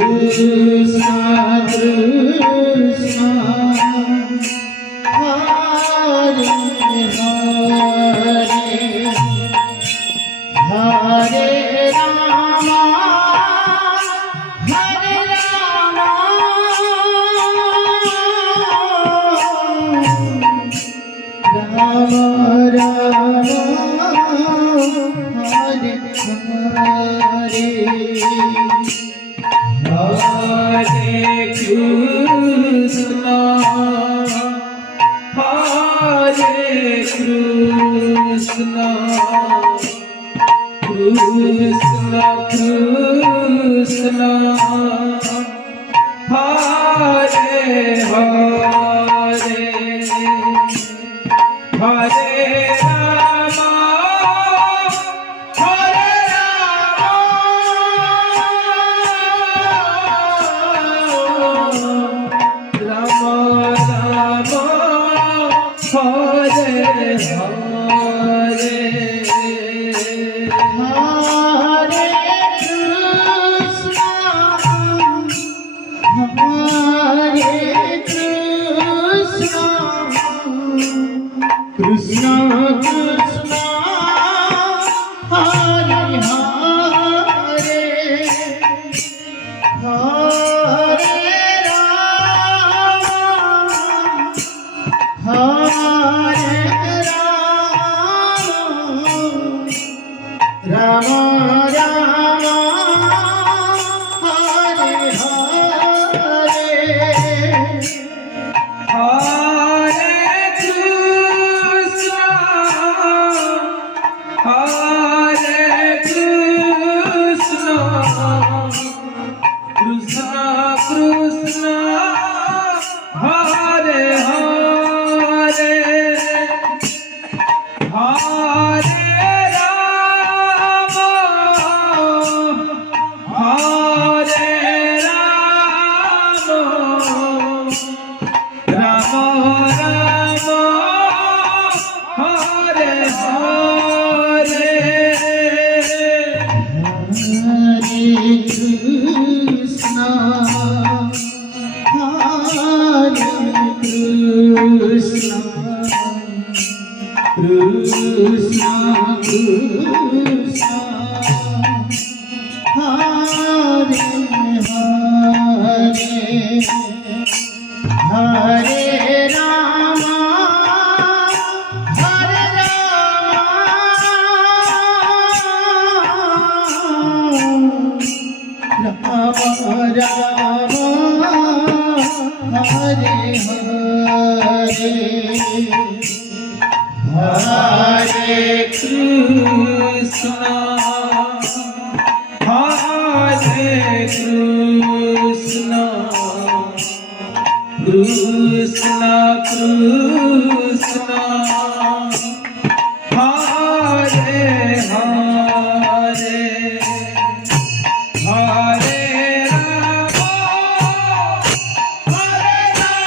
Krishna Krishna Hare Hare Hare Rama Hare Rama Rama Rama Hare Hare Hare Krishna Hare Krishna Krishna Krishna Hare Hare Hare Rama Hare Rama Rama Hare Hare Hare Krishna Hare Krishna Krishna Krishna Hare Hare Hare Rama Hare Rama Rama Rama Hare Hare Hare Krishna Hare Krishna Krishna Krishna Hare Hare Hare Rama Hare Rama Rama Rama Hare Hare Hare Krishna Hare Krishna Krishna Krishna Hare Hare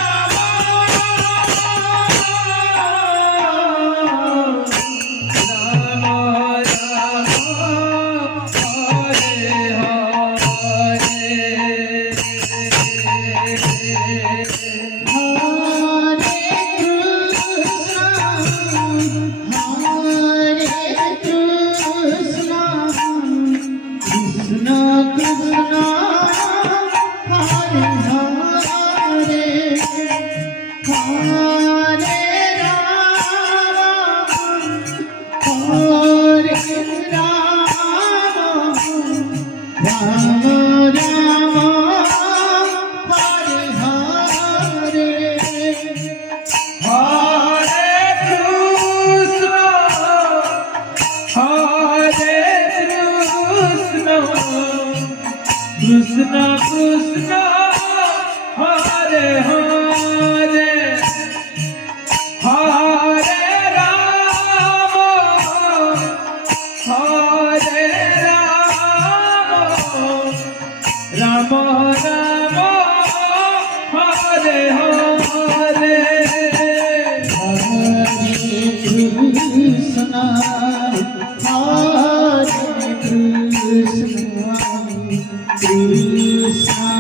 Hare Rama Hare Rama Rama Hare Hare Hare Krishna Hare Krishna Krishna Krishna Hare Hare Hare Rama Hare Krishna Krishna Hare Hare Hare Rama Hare Rama Rama Rama Hare Hare Hare Krishna Hare Krishna Krishna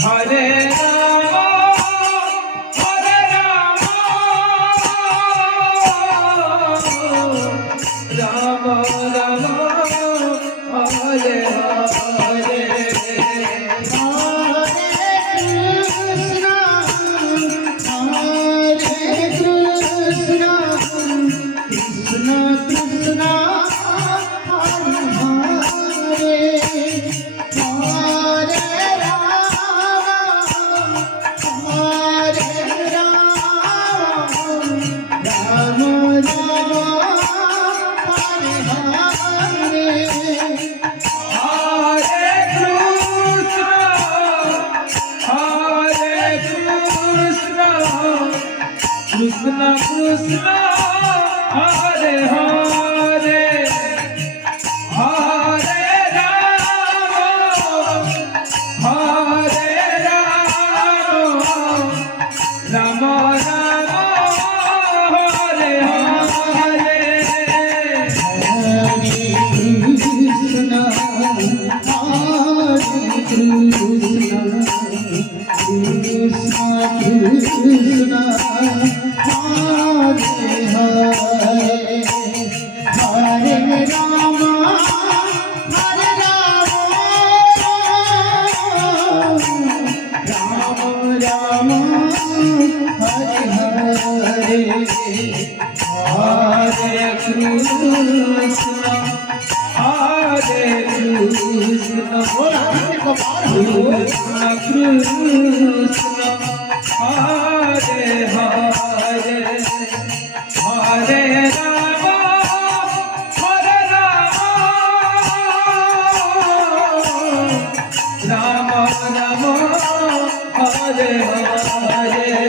Hare Rama, Hare Rama, Rama Rama, Hare Hare. Krishna Krishna Hare Hare Hare Rama Hare Rama Rama Rama Hare Hare Krishna Krishna Hare Hare Hare Rama Hare Rama Rama Hare Hare Hare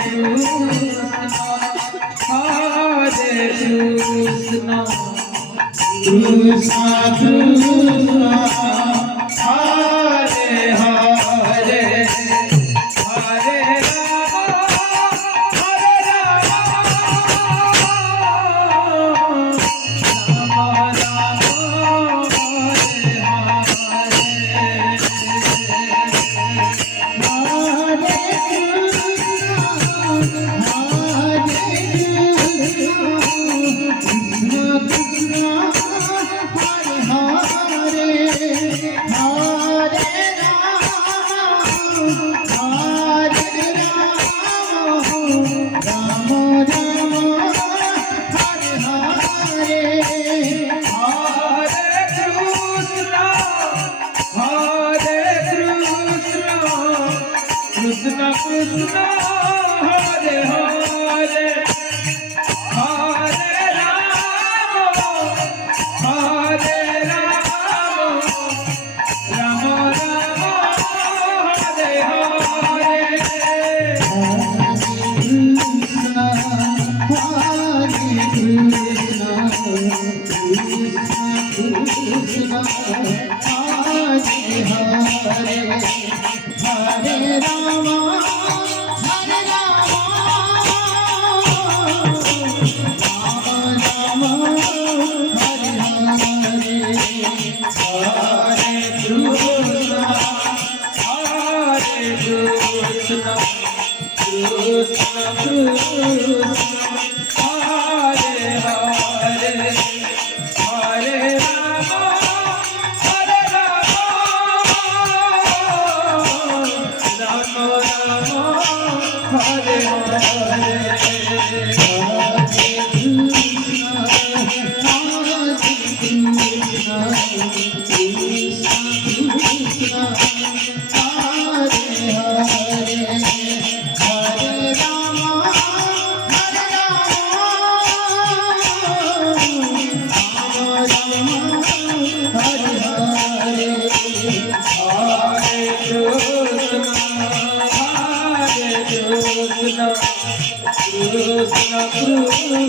Krishna Hare Krishna Krishna Krishna Hare Hare Hare Rama Hare Rama Rama Rama Hare Hare Krishna Krishna Hare Hare Hare Rama Hare Rama Rama Krishna Krishna Hare Hare Hare Rama Hare Rama Rama Rama Hare Hare